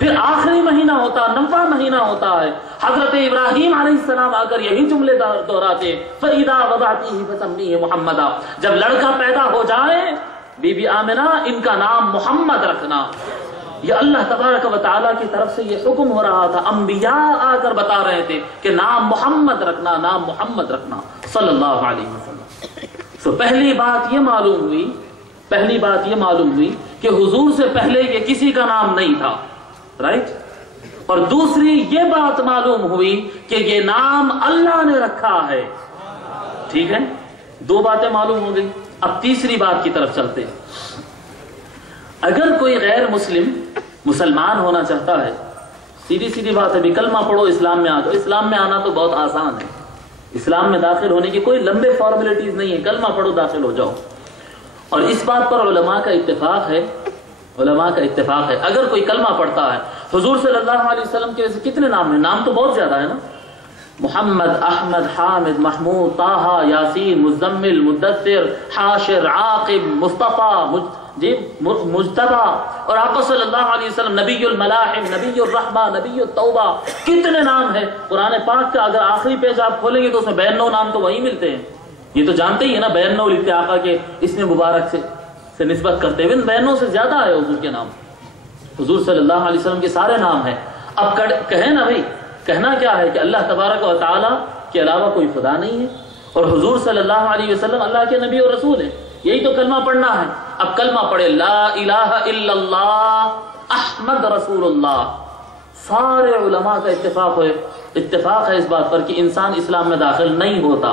پھر آخری مہینہ ہوتا، 90واں مہینہ ہوتا ہے، حضرت ابراہیم علیہ السلام آ کر یہی جملے دہراتے، فَإِذَا وَضَعْتِهِ فَسَمِّيهِ مُحَمَّدًا، جب لڑکا پیدا ہو جائے بی بی آمنہ ان کا نام محمد رکھنا۔ یہ اللہ تبارک و تعالیٰ کی طرف سے یہ حکم ہو رہا تھا، انبیاء آ کر بتا رہے تھے کہ نام محمد رکھنا، نام محمد رکھنا صلی اللہ علیہ وسلم۔ پہلی بات یہ معلوم ہوئی کہ حضور سے پہلے یہ کسی کا نام نہیں تھا، رائٹ؟ اور دوسری یہ بات معلوم ہوئی کہ یہ نام اللہ نے رکھا ہے، ٹھیک ہے؟ دو باتیں معلوم ہو گئی۔ اب تیسری بات کی طرف چلتے ہیں۔ اگر کوئی غیر مسلمان ہونا چاہتا ہے، سیدھی بات ہے، بھی کلمہ پڑھو اسلام میں آ جاؤ۔ اسلام میں آنا تو بہت آسان ہے، اسلام میں داخل ہونے کی کوئی لمبے فارمیلٹیز نہیں ہے، کلمہ پڑھو داخل ہو جاؤ۔ اور اس بات پر علماء کا اتفاق ہے، اگر کوئی کلمہ پڑھتا ہے، حضور صلی اللہ علیہ وسلم کے ویسے کتنے نام ہیں؟ نام تو بہت زیادہ ہے نا، محمد، احمد، حامد، محمود، طہ، یاسین، مزمل، مدثر، حاشر، عاقب، مصطفیٰ، مجتبی، اور آقا صلی اللہ علیہ وسلم نبی الملاحم، نبی الرحمہ، نبی التوبہ، کتنے نام ہیں قرآن پاک کا۔ اگر آخری پیج آپ کھولیں گے تو اس میں 92 نام تو وہی ملتے ہیں، یہ تو جانتے ہی ہیں نا، 92 لکھتے آقا کے اس میں مبارک سے نسبت کرتے ہوئے 92 سے زیادہ ہے حضور کے نام، حضور صلی اللہ علیہ وسلم کے سارے نام ہیں۔ اب کہیں نا بھائی، کہنا کیا ہے کہ اللہ تبارک و تعالیٰ کے علاوہ کوئی خدا نہیں ہے، اور حضور صلی اللہ علیہ وسلم اللہ کے نبی اور رسول ہیں، یہی تو کلمہ پڑھنا ہے۔ اب کلمہ پڑھے، لا الہ الا اللہ احمد رسول اللہ۔ سارے علماء کا اتفاق ہے اس بات پر کہ انسان اسلام میں داخل نہیں ہوتا۔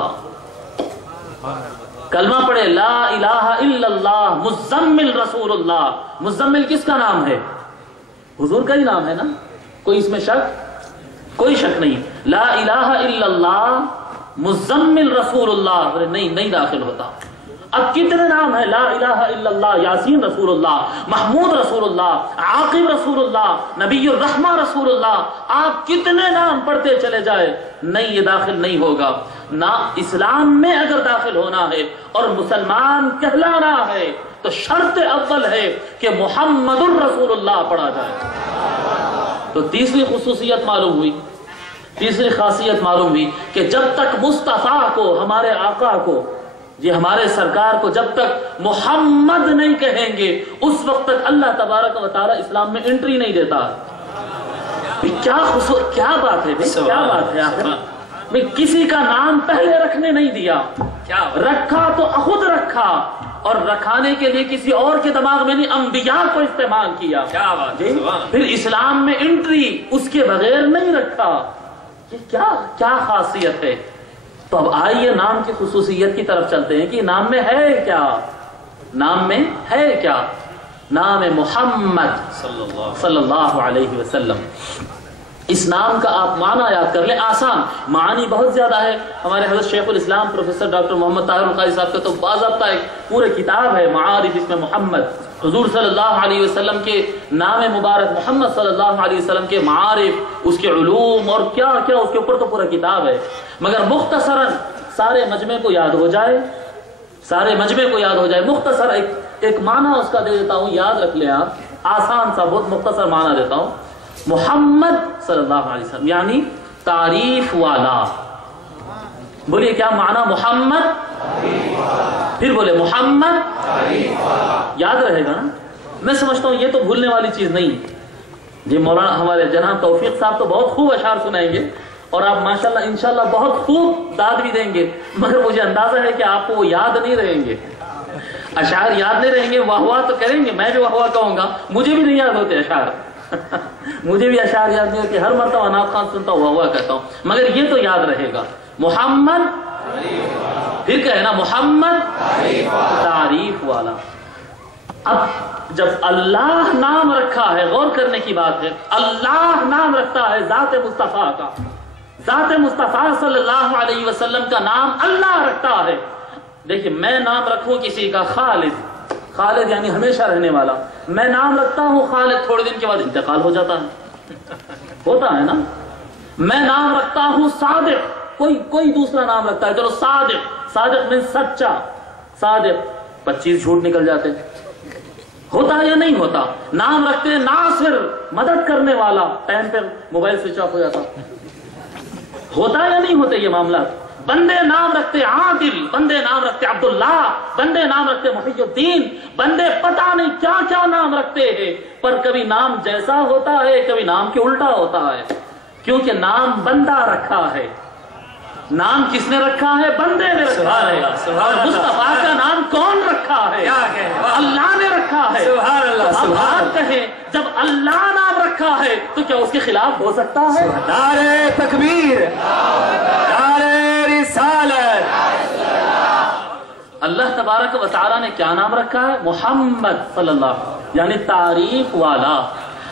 کلمہ پڑھے، لا الہ الا اللہ مزمل رسول اللہ۔ مزمل کس کا نام ہے؟ حضور کا ہی نام ہے نا، کوئی اس میں کوئی شک نہیں۔ لا الہ الا اللہ مزمل رسول اللہ، نہیں داخل ہوتا۔ اب کتنے نام ہیں؟ لا الہ الا اللہ، یاسین رسول اللہ، محمود رسول اللہ، عاقب رسول اللہ، نبی الرحمہ رسول اللہ۔ آپ کتنے نام پڑھتے چلے جائے، نہیں، یہ داخل نہیں ہوگا۔ نہ اسلام میں اگر داخل ہونا ہے اور مسلمان کہلانا ہے تو شرط اول ہے کہ محمد الرسول اللہ پڑھا جائے۔ تو تیسری خصوصیت معلوم ہوئی، تیسری خاصیت معلوم ہوئی کہ جب تک مصطفیٰ کو، ہمارے آقا کو، یہ ہمارے سرکار کو جب تک محمد نہیں کہیں گے اس وقت تک اللہ تبارک و تعالی اسلام میں انٹری نہیں دیتا۔ کیا بات ہے آخر میں کسی کا نام پہلے رکھنے نہیں دیا، رکھا تو خود رکھا، اور رکھانے کے لیے کسی اور کے دماغ میں نہیں، انبیاء کو استعمال کیا۔ پھر اسلام میں انٹری اس کے بغیر نہیں رکھا۔ یہ کیا خاصیت ہے؟ تو اب آئیے نام کی خصوصیت کی طرف چلتے ہیں کہ نام میں ہے کیا؟ نام میں ہے کیا؟ نام محمد صلی اللہ علیہ وسلم۔ اس نام کا آپ معنی یاد کر لیں، آسان معنی بہت زیادہ ہے۔ ہمارے حضرت شیخ الاسلام پروفیسر ڈاکٹر محمد طاہر القاری صاحب کا تو باضابطہ ایک پورے کتاب ہے معارف، اس میں محمد، حضور صلی اللہ علیہ وسلم کے نام مبارک محمد صلی اللہ علیہ وسلم کے معارف، اس کے علوم اور کیا اس کے اوپر تو پورا کتاب ہے۔ مگر مختصراً سارے مجمع کو یاد ہو جائے، مختصر ایک معنی اس کا دے دیتا ہوں، یاد رکھ لیں آپ، آسان سا بہت مختصر معنی دیتا ہوں۔ محمد صلی اللہ علیہ وسلم یعنی تعریف والا۔ بولیے کیا معنی محمد؟ پھر بولے محمد، یاد رہے گا نا؟ میں سمجھتا ہوں یہ تو بھولنے والی چیز نہیں ہے۔ جی مولانا ہمارے جناب توفیق صاحب تو بہت خوب اشعار سنائیں گے اور آپ ماشاءاللہ انشاءاللہ بہت خوب داد بھی دیں گے، مگر مجھے اندازہ ہے کہ آپ کو وہ یاد نہیں رہیں گے، اشعار یاد نہیں رہیں گے۔ واہ واہ تو کریں گے، میں بھی واہ واہ کہوں گا، مجھے بھی نہیں یاد ہوتے اشعار مجھے بھی اشعار یاد نہیں ہوتے، ہر مرتبہ نعت خوان سنتا ہوں واہ واہ کہتا ہوں، مگر یہ تو یاد رہے گا محمد، پھر کہے نا محمد تعریف والا۔ اب جب اللہ نام رکھا ہے، غور کرنے کی بات ہے، اللہ نام رکھتا ہے ذات مصطفیٰ کا، ذات مصطفیٰ صلی اللہ علیہ وسلم کا نام اللہ رکھتا ہے۔ دیکھیں میں نام رکھوں کسی کا خالد یعنی ہمیشہ رہنے والا، میں نام رکھتا ہوں خالد، تھوڑے دن کے بعد انتقال ہو جاتا ہے، ہوتا ہے نا۔ میں نام رکھتا ہوں صادق، کوئی دوسرا نام رکھتا ہے، چلو صادق میں سچا، صادق 25 جھوٹ نکل جاتے، ہوتا یا نہیں ہوتا؟ نام رکھتے ناصر مدد کرنے والا، ٹائم پہ موبائل سوئچ آف ہو جاتا، ہوتا یا نہیں ہوتے یہ معاملات؟ بندے نام رکھتے عادل، بندے نام رکھتے عبداللہ، بندے نام رکھتے محی الدین، بندے پتہ نہیں کیا کیا نام رکھتے ہیں، پر کبھی نام جیسا ہوتا ہے کبھی نام کے الٹا ہوتا ہے، کیونکہ نام بندہ رکھا ہے۔ نام کس نے رکھا ہے؟ بندے نے رکھا ہے۔ اور مصطفیٰ کا نام کون رکھا ہے؟ اللہ نے رکھا ہے۔ اب آپ کہیں جب اللہ نام رکھا ہے تو کیا اس کے خلاف ہو سکتا ہے؟ نعرہ تکبیر، نعرہ رسالت۔ اللہ تبارک و تعالیٰ نے کیا نام رکھا ہے؟ محمد صلی اللہ علیہ وسلم، یعنی تعریف والا۔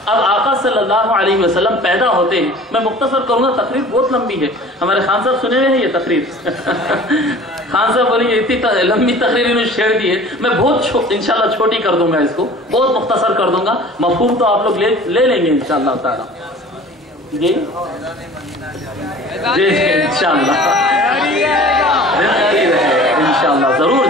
اب آقا صلی اللہ علیہ وسلم پیدا ہوتے ہیں، میں مختصر کروں گا، تقریر بہت لمبی ہے، ہمارے خان صاحب سنے ہوئے ہیں یہ تقریر؟ خان صاحب بولیں گے اتنی لمبی تقریر انہوں نے شیئر دی ہے، میں بہت انشاءاللہ چھوٹی کر دوں گا، اس کو بہت مختصر کر دوں گا، مفہوم تو آپ لوگ لے لیں گے انشاءاللہ تعالیٰ۔ جی جی انشاءاللہ انشاءاللہ ضرور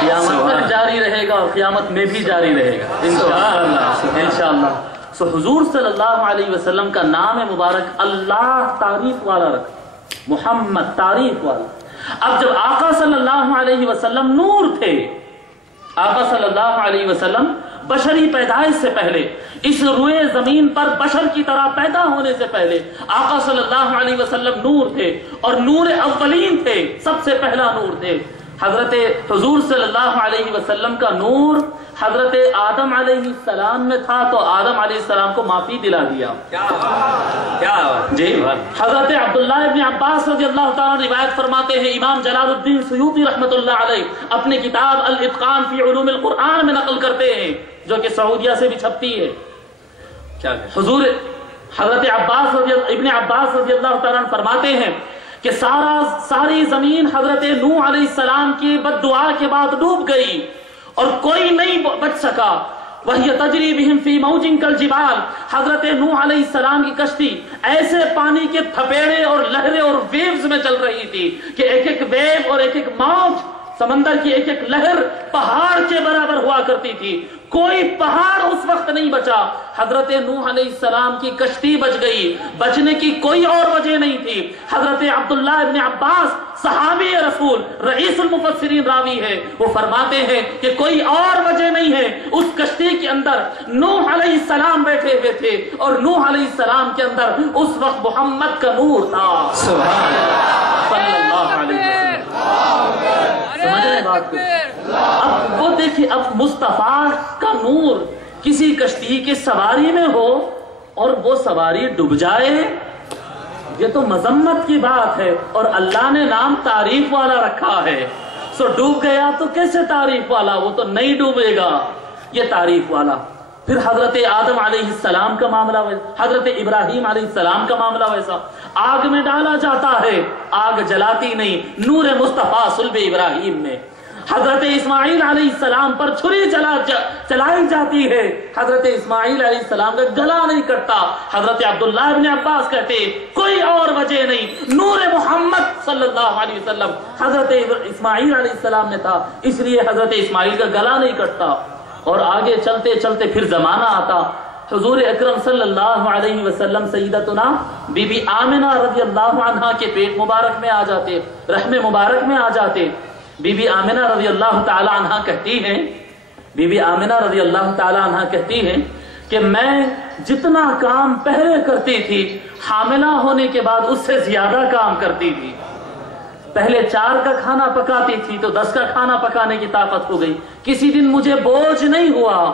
قیامت تک جاری رہے گا اور قیامت میں بھی جاری رہے گا انشاءاللہ انشاءاللہ۔ سو حضور صلی اللہ علیہ وسلم کا نام مبارک اللہ تعریف والا رکھا، محمد تعریف والا۔ اب جب آقا صلی اللہ علیہ وسلم نور تھے، آقا صلی اللہ علیہ وسلم بشری پیدائش سے پہلے، اس روئے زمین پر بشر کی طرح پیدا ہونے سے پہلے آقا صلی اللہ علیہ وسلم نور تھے، اور نور اولین تھے، سب سے پہلا نور تھے۔ حضرت حضور صلی اللہ علیہ وسلم کا نور حضرت آدم علیہ السلام میں تھا تو آدم علیہ السلام کو معافی دلا دیا۔ جی حضرت عبداللہ ابن عباس رضی اللہ تعالیٰ روایت فرماتے ہیں، امام جلال الدین سیوطی رحمۃ اللہ علیہ اپنے کتاب الاتقان فی علوم القرآن میں نقل کرتے ہیں، جو کہ سعودیہ سے بھی چھپتی ہے۔ حضور حضرت ابن عباس رضی اللہ تعالیٰ فرماتے ہیں کہ ساری زمین حضرت نوح علیہ السلام کی بد دعا کے بعد ڈوب گئی اور کوئی نہیں بچ سکا۔ وَهِيَ تَجْرِي بِهِمْ فِي مَوْجٍ كَالْجِبَالِ، حضرت نوح علیہ السلام کی کشتی ایسے پانی کے تھپیڑے اور لہریں اور ویوز میں چل رہی تھی کہ ایک ایک ویو اور ایک ایک موج، سمندر کی ایک ایک لہر پہاڑ کے برابر ہوا کرتی تھی، کوئی پہاڑ اس وقت نہیں بچا۔ حضرت نوح علیہ السلام کی کشتی بچ گئی، بچنے کی کوئی اور وجہ نہیں تھی۔ حضرت عبداللہ ابن عباس صحابی رسول، رئیس المفسرین راوی ہے، وہ فرماتے ہیں کہ کوئی اور وجہ نہیں ہے، اس کشتی کے اندر نوح علیہ السلام بیٹھے ہوئے تھے اور نوح علیہ السلام کے اندر اس وقت محمد کا نور تھا سبحان اللہ صلی اللہ علیہ وسلم۔ سمجھ رہے بات کو؟ اب وہ دیکھیں، اب مصطفیٰ کا نور کسی کشتی کی سواری میں ہو اور وہ سواری ڈوب جائے، یہ تو مذمت کی بات ہے، اور اللہ نے نام تعریف والا رکھا ہے، سو ڈوب گیا تو کیسے تعریف والا؟ وہ تو نہیں ڈوبے گا، یہ تعریف والا۔ پھر حضرت آدم علیہ السلام کا معاملہ ویسا، حضرت ابراہیم علیہ السلام کا معاملہ ویسا، آگ میں ڈالا جاتا ہے، آگ جلاتی نہیں، نور مصطفیٰ صلب ابراہیم میں۔ حضرت اسماعیل علیہ السلام پر چھری چلائی جاتی ہے، حضرت اسماعیل علیہ السلام کا گلا نہیں کٹتا۔ حضرت عبداللہ ابن عباس کہتے کوئی اور وجہ نہیں، نور محمد صلی اللہ علیہ وسلم حضرت اسماعیل علیہ السلام میں تھا، اس لیے حضرت اسماعیل کا گلا نہیں کٹتا۔ اور آگے چلتے چلتے پھر زمانہ آتا، حضور اکرم صلی اللہ علیہ وسلم سیدتنا بی بی آمنہ رضی اللہ عنہا کے پیٹ مبارک میں آ جاتے، رحم مبارک میں آ جاتے۔ بی بی آمنہ رضی اللہ تعالی عنہا کہتی ہیں، بی بی آمنہ رضی اللہ تعالی عنہا کہتی ہیں کہ میں جتنا کام پہلے کرتی تھی حاملہ ہونے کے بعد اس سے زیادہ کام کرتی تھی۔ پہلے 4 کا کھانا پکاتی تھی تو 10 کا کھانا پکانے کی طاقت ہو گئی۔ کسی دن مجھے بوجھ نہیں ہوا،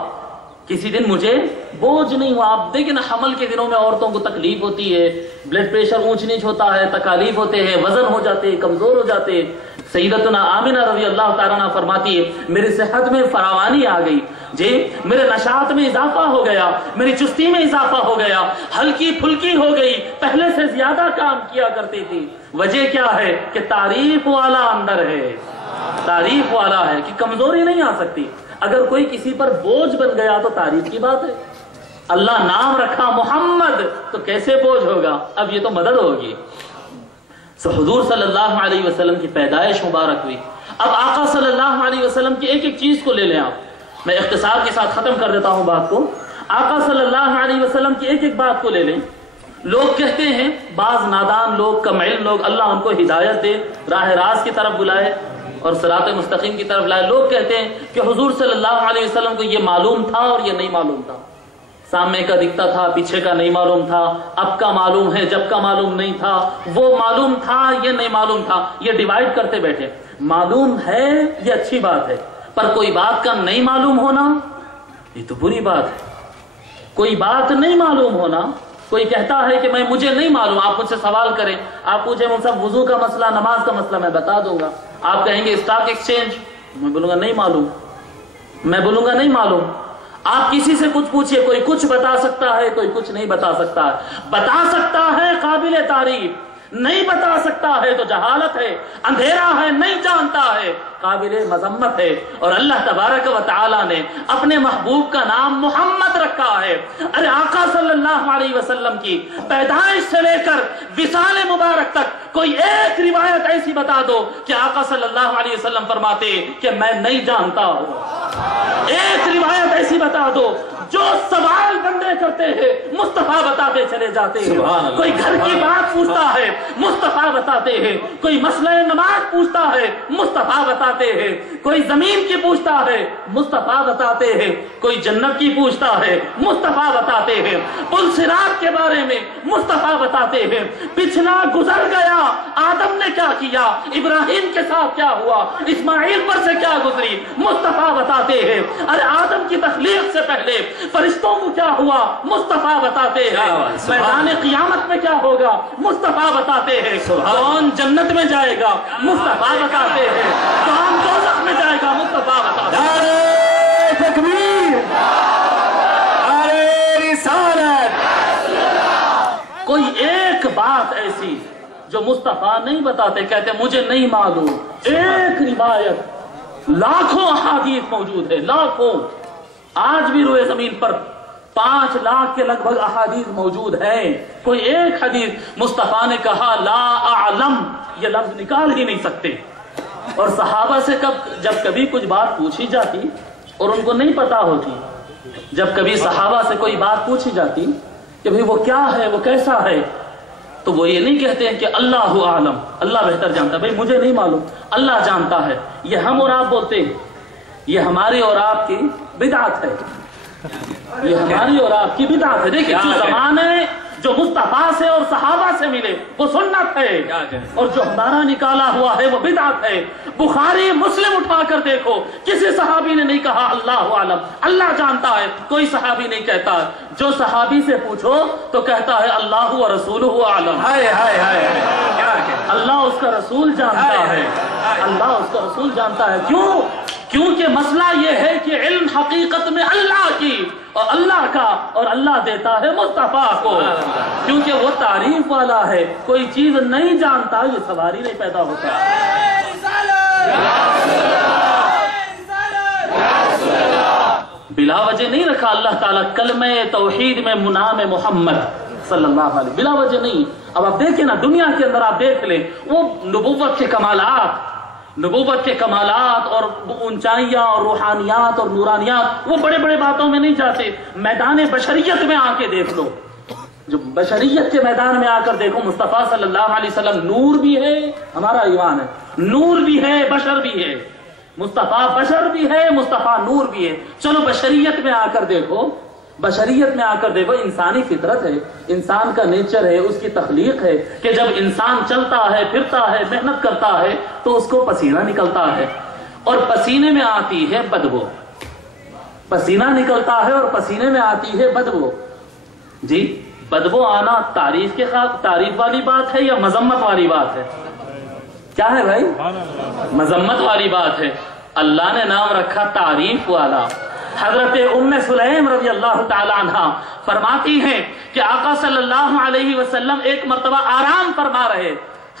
کسی دن مجھے بوجھ نہیں ہوا۔ آپ دیکھیں نا، حمل کے دنوں میں عورتوں کو تکلیف ہوتی ہے، بلڈ پریشر اونچ نیچ ہوتا ہے، تکالیف ہوتے ہیں، وزن ہو جاتے ہیں، کمزور ہو جاتے ہیں۔ سیدتنا آمنہ رضی اللہ تعالیٰ عنہ فرماتی ہے میری صحت میں فراوانی آ گئی، جی میرے نشاط میں اضافہ ہو گیا، میری چستی میں اضافہ ہو گیا، ہلکی پھلکی ہو گئی، پہلے سے زیادہ کام کیا کرتی تھی۔ وجہ کیا ہے کہ تعریف والا اندر ہے، تعریف والا ہے کہ کمزوری نہیں آ سکتی۔ اگر کوئی کسی پر بوجھ بن گیا تو تعریف کی بات ہے، اللہ نام رکھا محمد تو کیسے بوجھ ہوگا؟ اب یہ تو مدد ہوگی۔ سو حضور صلی اللہ علیہ وسلم کی پیدائش مبارک ہوئی۔ اب آقا صلی اللہ علیہ وسلم کی ایک ایک چیز کو لے لیں آپ۔ میں اختصار کے ساتھ ختم کر دیتا ہوں بات کو. آقا صلی اللہ علیہ وسلم کی ایک ایک بات کو لے لیں. لوگ کہتے ہیں، بعض نادان لوگ، کم علم لوگ، اللہ ان کو ہدایت دے، راہ راست کی طرف بلائے اور صراط مستقیم کی طرف لائے. لوگ کہتے ہیں کہ حضور صلی اللہ علیہ وسلم کو یہ معلوم تھا اور یہ نہیں معلوم تھا. سامنے کا دکھتا تھا، پیچھے کا نہیں معلوم تھا، اب کا معلوم ہے، جب کا معلوم نہیں تھا، وہ معلوم تھا، یہ نہیں معلوم تھا. یہ ڈیوائڈ کرتے بیٹھے. معلوم ہے یہ اچھی بات ہے، پر کوئی بات کا نہیں معلوم ہونا یہ تو بری بات ہے. کوئی بات نہیں معلوم ہونا، کوئی کہتا ہے کہ مجھے نہیں معلوم، آپ مجھ سے سوال کریں، آپ پوچھیں مجھ سے وضو کا مسئلہ، نماز کا مسئلہ، میں بتا دوں گا. آپ کہیں گے اسٹاک ایکسچینج، میں بولوں گا نہیں معلوم، میں بولوں گا نہیں معلوم. آپ کسی سے کچھ پوچھئے، کوئی کچھ بتا سکتا ہے، کوئی کچھ نہیں بتا سکتا ہے. بتا سکتا ہے قابل تعریف، نہیں بتا سکتا ہے تو جہالت ہے، اندھیرا ہے، نہیں جانتا ہے، قابل مذمت ہے. اور اللہ تبارک و تعالی نے اپنے محبوب کا نام محمد رکھا ہے. ارے آقا صلی اللہ علیہ وسلم کی پیدائش سے لے کر وصال مبارک تک کوئی ایک روایت ایسی بتا دو کہ آقا صلی اللہ علیہ وسلم فرماتے کہ میں نہیں جانتا ہوں. ایک روایت ایسی بتا دو جو سوال بندے کرتے ہیں مصطفیٰ بتاتے چلے جاتے ہیں. کوئی گھر کی بات پوچھتا ہے مصطفیٰ بتاتے ہیں. کوئی مسئلہ نماز پوچھتا ہے مصطفیٰ بتاتے ہیں. کوئی زمین کی پوچھتا ہے مصطفیٰ بتاتے ہیں. کوئی جنت کی پوچھتا ہے مصطفیٰ بتاتے ہیں. پل صراط کے بارے میں مصطفیٰ بتاتے ہیں. پچھلا گزر گیا، آدم نے کیا کیا، ابراہیم کے ساتھ کیا ہوا، اسماعیل پر سے کیا گزری، مصطفیٰ بتاتے ہیں. ارے آدم کی تخلیق سے پہلے فرشتوں کو کیا ہوا، مصطفیٰ بتاتے ہیں. میدان قیامت میں کیا ہوگا، مصطفیٰ بتاتے ہیں. کون جنت میں جائے گا، مصطفیٰ بتاتے ہیں. کون دوزخ میں جائے گا، مصطفیٰ بتاتے ہیں. نعرہ تکبیر، نعرہ رسالت. کوئی ایک بات ایسی جو مصطفیٰ نہیں بتاتے، کہتے مجھے نہیں معلوم. ایک روایت، لاکھوں احادیث موجود ہے، لاکھوں. آج بھی روئے زمین پر 5 لاکھ کے لگ بھگ احادیث موجود ہیں. کوئی ایک حدیث مصطفیٰ نے کہا لا اعلم، یہ لفظ نکال ہی نہیں سکتے. اور صحابہ سے جب کبھی کچھ بات پوچھی جاتی اور ان کو نہیں پتا ہوتی، جب کبھی صحابہ سے کوئی بات پوچھی جاتی کہ بھئی وہ کیا ہے، وہ کیسا ہے، تو وہ یہ نہیں کہتے ہیں کہ اللہ اعلم، اللہ بہتر جانتا ہے. بھئی مجھے نہیں معلوم، اللہ جانتا ہے. یہ ہم اور آپ بولتے ہیں، یہ ہماری اور آپ کی بدعت ہے. یہ ہماری اور آپ کی بدعت ہے. دیکھیں جو زمانے جو مصطفیٰ سے اور صحابہ سے ملے وہ سنت ہے، اور جو ہمارا نکالا ہوا ہے وہ بدعت ہے. بخاری مسلم اٹھا کر دیکھو، کسی صحابی نے نہیں کہا اللہ عالم، اللہ جانتا ہے. کوئی صحابی نہیں کہتا. جو صحابی سے پوچھو تو کہتا ہے اللہ و رسولہ عالم. اللہ اس کا رسول جانتا ہے، اللہ اس کا رسول جانتا ہے. کیوں؟ کیونکہ مسئلہ یہ ہے کہ علم حقیقت میں اللہ کی اور اللہ کا، اور اللہ دیتا ہے مصطفیٰ کو، کیونکہ وہ تعریف والا ہے. کوئی چیز نہیں جانتا، یہ سواری نہیں پیدا ہوتا. بلا وجہ نہیں رکھا اللہ تعالیٰ کلمہ توحید میں نام محمد صلی اللہ علیہ، بلا وجہ نہیں. اب آپ دیکھیں نا، دنیا کے اندر آپ دیکھ لیں، وہ نبوت کے کمالات، نبوت کے کمالات اور اونچائیاں اور روحانیات اور نورانیات، وہ بڑے بڑے باتوں میں نہیں جاتے. میدان بشریت میں آ کے دیکھ لو، جو بشریت کے میدان میں آ کر دیکھو، مصطفیٰ صلی اللہ علیہ وسلم نور بھی ہے، ہمارا ایمان ہے، نور بھی ہے، بشر بھی ہے. مصطفیٰ بشر بھی ہے، مصطفیٰ نور بھی ہے. چلو بشریت میں آ کر دیکھو، بشریت میں آ کر دیکھو، انسانی فطرت ہے، انسان کا نیچر ہے، اس کی تخلیق ہے کہ جب انسان چلتا ہے، پھرتا ہے، محنت کرتا ہے تو اس کو پسینہ نکلتا ہے، اور پسینے میں آتی ہے بدبو. پسینہ نکلتا ہے اور پسینے میں آتی ہے بدبو. جی بدبو آنا تعریف کے خلاف، تعریف والی بات ہے یا مذمت والی بات ہے؟ کیا ہے بھائی؟ مذمت والی بات ہے. اللہ نے نام رکھا تعریف والا. حضرت ام سلیم رضی اللہ تعالی عنہ فرماتی ہیں کہ آقا صلی اللہ علیہ وسلم ایک مرتبہ آرام فرما رہے.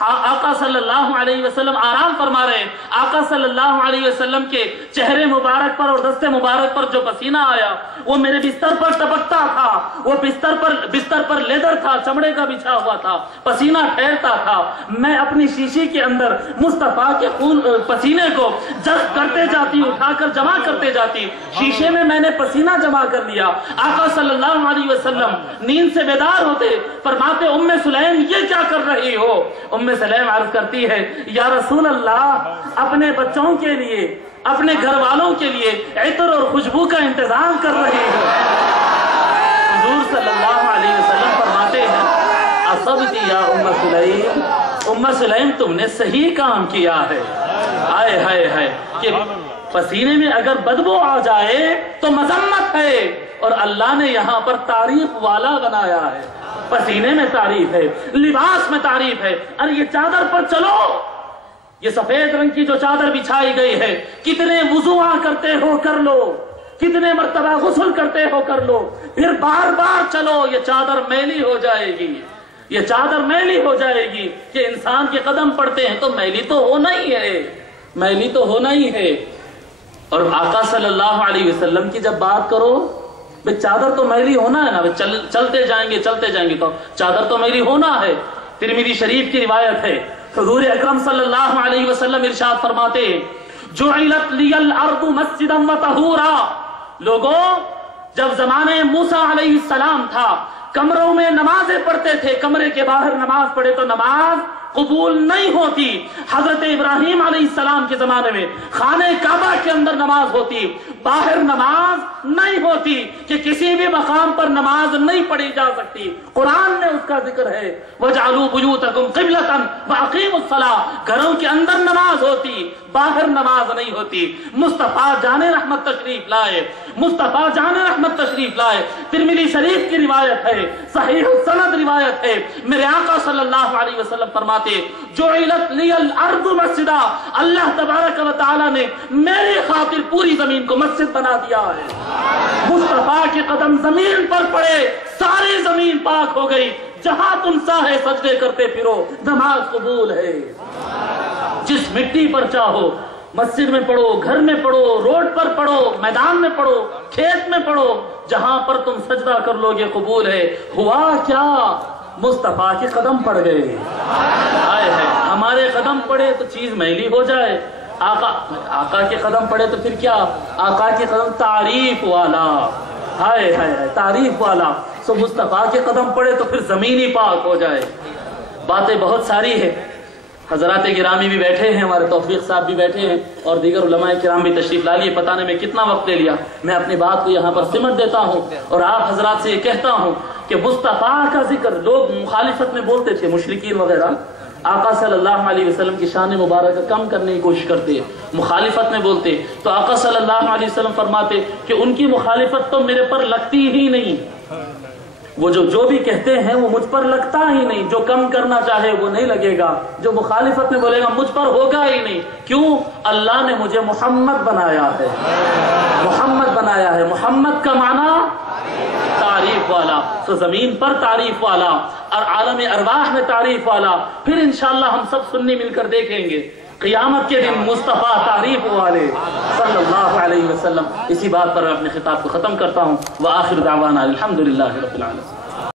آقا صلی اللہ علیہ وسلم آرام فرما رہے ہیں. آقا صلی اللہ علیہ وسلم کے چہرے مبارک پر اور دست مبارک پر جو پسینہ آیا وہ میرے بستر پر ٹپکتا تھا. وہ بستر پر لیدر تھا, چمڑے کا بچھا ہوا تھا, پسینہ ٹھہرتا تھا. میں اپنی شیشی کے اندر مصطفیٰ کے خون پسینے کو جذب کرتے جاتی, اٹھا کر جمع کرتے جاتی. شیشے میں نے پسینہ جمع کر لیا. آقا صلی اللہ علیہ وسلم نیند سے بیدار ہوتے, فرماتے ام سلیم یہ کیا کر رہی ہو؟ ام سلیم عرض کرتی ہے یا رسول اللہ, اپنے بچوں کے لیے, اپنے گھر والوں کے لیے عطر اور خوشبو کا انتظام کر رہی ہو. حضور صلی اللہ علیہ وسلم فرماتے ہیں اصبتی یا ام سلیم, ام سلیم تم نے صحیح کام کیا ہے. ہائے ہائے ہائے, کہ پسینے میں اگر بدبو آ جائے تو مذمت ہے, اور اللہ نے یہاں پر تعریف والا بنایا ہے. پسینے میں تعریف ہے, لباس میں تعریف ہے. ارے یہ چادر پر چلو, یہ سفید رنگ کی جو چادر بچھائی گئی ہے, کتنے وضوء کرتے ہو کر لو, کتنے مرتبہ غسل کرتے ہو کر لو, پھر بار بار چلو, یہ چادر میلی ہو جائے گی, یہ چادر میلی ہو جائے گی. کہ انسان کے قدم پڑتے ہیں تو میلی تو ہونا ہی ہے, میلی تو ہونا ہی ہے. اور آقا صلی اللہ علیہ وسلم کی جب بات کرو, بھئی چادر تو میلی ہونا ہے نا, چلتے جائیں گے تو چادر تو میلی ہونا ہے. ترمذی شریف کی روایت ہے, حضور اکرم صلی اللہ علیہ وسلم ارشاد فرماتے جعلت لی الارض مسجدا وطہورا. لوگوں, جب زمانے موسیٰ علیہ السلام تھا, کمروں میں نمازیں پڑھتے تھے, کمرے کے باہر نماز پڑھے تو نماز قبول نہیں ہوتی. حضرت ابراہیم علیہ السلام کے زمانے میں خانہ کعبہ کے اندر نماز ہوتی, باہر نماز نہیں ہوتی, کہ کسی بھی مقام پر نماز نہیں پڑھی جا سکتی. قرآن میں اس کا ذکر ہے وَجْعَلُوا بُيُوتَكُمْ قِبْلَةً وَأَقِيمُوا الصَّلَاةَ. گھروں کے اندر نماز ہوتی, باہر نماز نہیں ہوتی. مصطفیٰ جان رحمت تشریف لائے, مصطفیٰ جان رحمت تشریف لائے. ترمذی شریف کی روایت ہے, صحیح السند روایت ہے, میرے آقا صلی اللہ علیہ وسلم فرماتے جعلت لی الارض مسجدا, اللہ تبارک و تعالی نے میری خاطر پوری زمین کو مسجد بنا دیا ہے. مصطفیٰ کے قدم زمین پر پڑے, ساری زمین پاک ہو گئی. جہاں تم ساہے سجدے کرتے پھرو, نماز قبول ہے. جس مٹی پر چاہو, مسجد میں پڑھو, گھر میں پڑھو, روڈ پر پڑھو, میدان میں پڑھو, کھیت میں پڑھو, جہاں پر تم سجدہ کر لو گے قبول ہے. ہوا کیا؟ مصطفیٰ کے قدم پڑ گئے. آئے ہے ہمارے قدم پڑے تو چیز میلی ہو جائے. آقا کے قدم پڑے تو پھر کیا؟ آقا کے قدم تعریف والا, ہائے ہائے تعریف والا. سو مصطفیٰ کے قدم پڑے تو پھر زمین ہی پاک ہو جائے. باتیں بہت ساری ہے. حضرات گرامی بھی بیٹھے ہیں, ہمارے توفیق صاحب بھی بیٹھے ہیں, اور دیگر علماء کرام بھی تشریف لا لیے. پتہ نہیں میں کتنا وقت لے لیا. میں اپنی بات کو یہاں پر سمٹ دیتا ہوں اور آپ حضرات سے یہ کہتا ہوں کہ مصطفیٰ کا ذکر لوگ مخالفت میں بولتے تھے, مشرکین وغیرہ آقا صلی اللہ علیہ وسلم کی شان مبارکہ کم کرنے کی کوشش کرتے, مخالفت میں بولتے. تو آقا صلی اللہ علیہ وسلم فرماتے کہ ان کی مخالفت تو میرے پر لگتی ہی نہیں. وہ جو بھی کہتے ہیں وہ مجھ پر لگتا ہی نہیں. جو کم کرنا چاہے وہ نہیں لگے گا, جو مخالفت میں بولے گا مجھ پر ہوگا ہی نہیں. کیوں؟ اللہ نے مجھے محمد بنایا ہے, محمد بنایا ہے. محمد کا معنی تعریف والا, تو زمین پر تعریف والا اور عالم ارواح میں تعریف والا. پھر انشاءاللہ ہم سب سنی مل کر دیکھیں گے قیامت کے دن مصطفیٰ تعریف والے صلی اللہ علیہ وسلم. اسی بات پر میں اپنے خطاب کو ختم کرتا ہوں. وآخر دعوانا الحمدللہ رب العالمین.